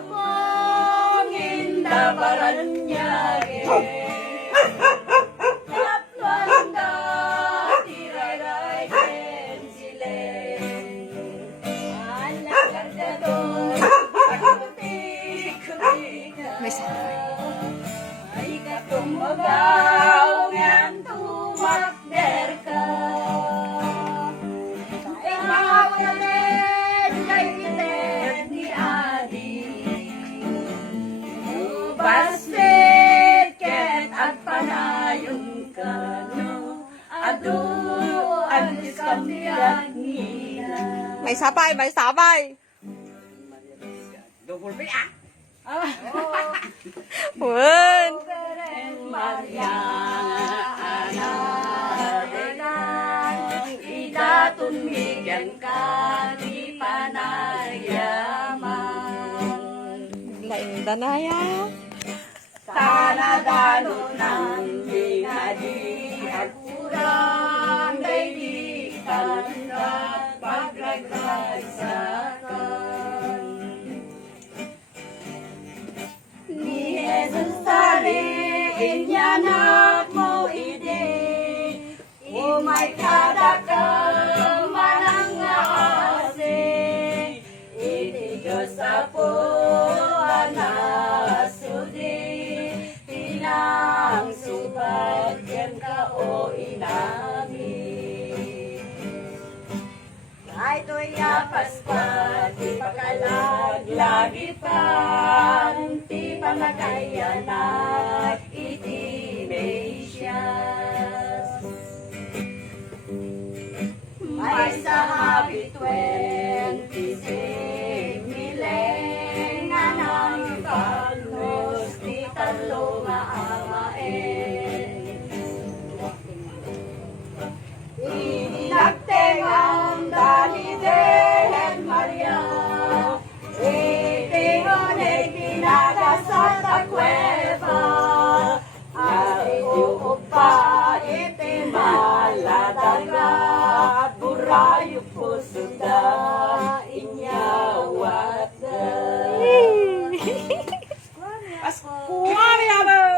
Umangin na baranyage Taplanda tiraray sile Anak kargador May sabay. Ay katumugaw ngan tumakder ka Ay mawalin kay kitet ni Adi Basket ket at panayon ka no Adu alis kami ang hina May sabay, may sabay. Double pay ah! One. Mariana idatun migyan ka di panayaman Lainda na ya. Tanadano ng hingadi at kurang day di kanat pagragagsakan Ni Jesus taliin niya mo ide Umay kada ka manang ase Iti Diyos apo anasudi Tinang subat yan ka o inami Kahit to'y Pasko, di pakalag-lagi pa, di pa nakayanag, iti Mesias. May sa habi 26 milen, nga nang pagnos, di talo maamain. Inagtengang Daliden Maria Itingon ay pinagasal sa kuweba Ay upa iti maladaga Burayo puso da inyawat da Kumari